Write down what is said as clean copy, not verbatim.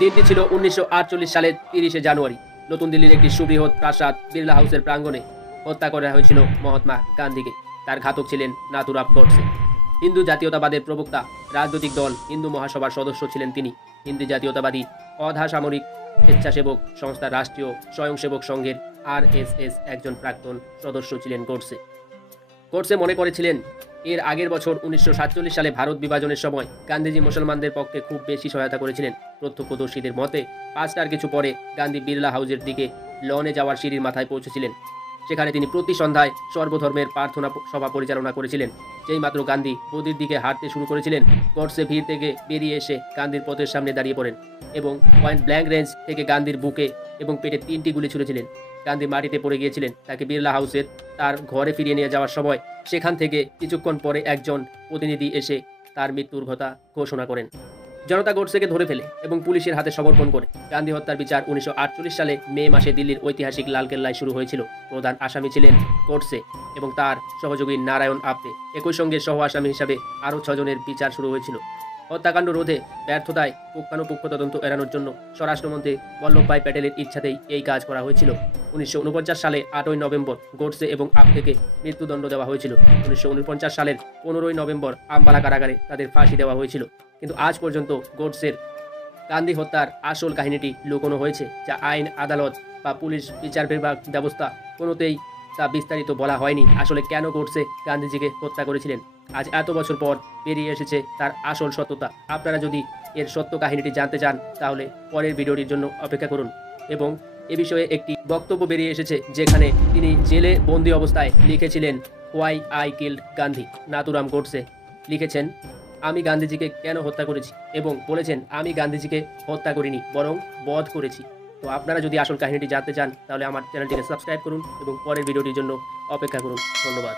দিনটি ছিল 1948 সালের 30শে জানুয়ারি। নতুন দিল্লির একটি সুবৃহৎ প্রাসাদ বিড়লা হাউসের প্রাঙ্গণে হত্যা করা হয়েছিল মহাত্মা গান্ধীকে। তার ঘাতক ছিলেন নাথুরাম গডসে। হিন্দু জাতীয়তাবাদের প্রবক্তা, রাজনৈতিক দল হিন্দু মহাসভার সদস্য ছিলেন তিনি। হিন্দু জাতীয়তাবাদী অধা সামরিক স্বেচ্ছাসেবক সংস্থা রাষ্ট্রীয় স্বয়ংসেবক সংঘের RSS একজন প্রাক্তন সদস্য ছিলেন গডসে। গডসে মনে করেছিলেন এর আগের বছর 1947 সালে ভারত বিভাজনের সময় গান্ধীজি মুসলমানদের পক্ষে খুব বেশি সহায়তা করেছিলেন। প্রত্যক্ষদর্শীদের মতে 5টার কিছু পরে গান্ধী বিড়লা হাউসের দিকে লনে যাওয়ার সিঁড়ির মাথায় পৌঁছেছিলেন। সেখানে তিনি প্রতি সন্ধ্যায় সর্বধর্মের প্রার্থনা সভা পরিচালনা করেছিলেন। যেই মাত্র গান্ধী বদির দিকে হাঁটতে শুরু করেছিলেন, গডসে ভিড় থেকে বেরিয়ে এসে গান্ধীর পথের সামনে দাঁড়িয়ে পড়েন এবং পয়েন্ট ব্ল্যাঙ্ক রেঞ্জ থেকে গান্ধীর বুকে এবং পেটে 3টি গুলি ছুড়েছিলেন। গান্ধী মাটিতে পড়ে গিয়েছিলেন। তাকে বিড়লা হাউসের তার ঘরে ফিরিয়ে নিয়ে যাওয়ার সময় সেখান থেকে কিছুক্ষণ পরে একজন প্রতিনিধি এসে তার মৃত্যুর কথা ঘোষণা করেন। জনতা গডসেকে ধরে ফেলে এবং পুলিশের হাতে সমর্পণ করে। গান্ধী হত্যার বিচার 1948 সালে মে মাসে দিল্লির ঐতিহাসিক লালকেল্লায় শুরু হয়েছিল। প্রধান আসামি ছিলেন গডসে এবং তার সহযোগী নারায়ণ আপটে। একই সঙ্গে সহ আসামি হিসাবে আরও 6 জনের বিচার শুরু হয়েছিল। হত্যাকাণ্ড রোধে ব্যর্থতায় পুঙ্খানুপুঙ্খ তদন্ত এড়ানোর জন্য স্বরাষ্ট্রমন্ত্রী বল্লভভাই প্যাটেলের ইচ্ছাতেই এই কাজ করা হয়েছিল। 1949 সালে 8ই নভেম্বর গডসে এবং আপটেকে মৃত্যুদণ্ড দেওয়া হয়েছিল। 1949 সালের 15ই নভেম্বর আম্বালা কারাগারে তাদের ফাঁসি দেওয়া হয়েছিল। কিন্তু আজ পর্যন্ত গডসের গান্ধী হত্যার আসল কাহিনীটি লুকোনো হয়েছে, যা আইন, আদালত বা পুলিশ বিচার বিভাগ ব্যবস্থা কোনোতেই তা বিস্তারিত বলা হয়নি। আসলে কেন গডসে গান্ধীজিকে হত্যা করেছিলেন, আজ এত বছর পর বেরিয়ে এসেছে তার আসল সত্যতা। আপনারা যদি এর সত্য কাহিনীটি জানতে চান তাহলে পরের ভিডিওটির জন্য অপেক্ষা করুন। এবং এ বিষয়ে একটি বক্তব্য বেরিয়ে এসেছে যেখানে তিনি জেলে বন্দি অবস্থায় লিখেছিলেন, why I killed Gandhi. Nathuram Godse লিখেছেন, আমি গান্ধীজিকে কেন হত্যা করেছি, এবং বলেছেন আমি গান্ধীজিকে হত্যা করিনি বরং বধ করেছি। তো আপনারা যদি আসল কাহিনীটি জানতে চান তাহলে আমার চ্যানেলটিকে সাবস্ক্রাইব করুন এবং পরের ভিডিওটির জন্য অপেক্ষা করুন। ধন্যবাদ।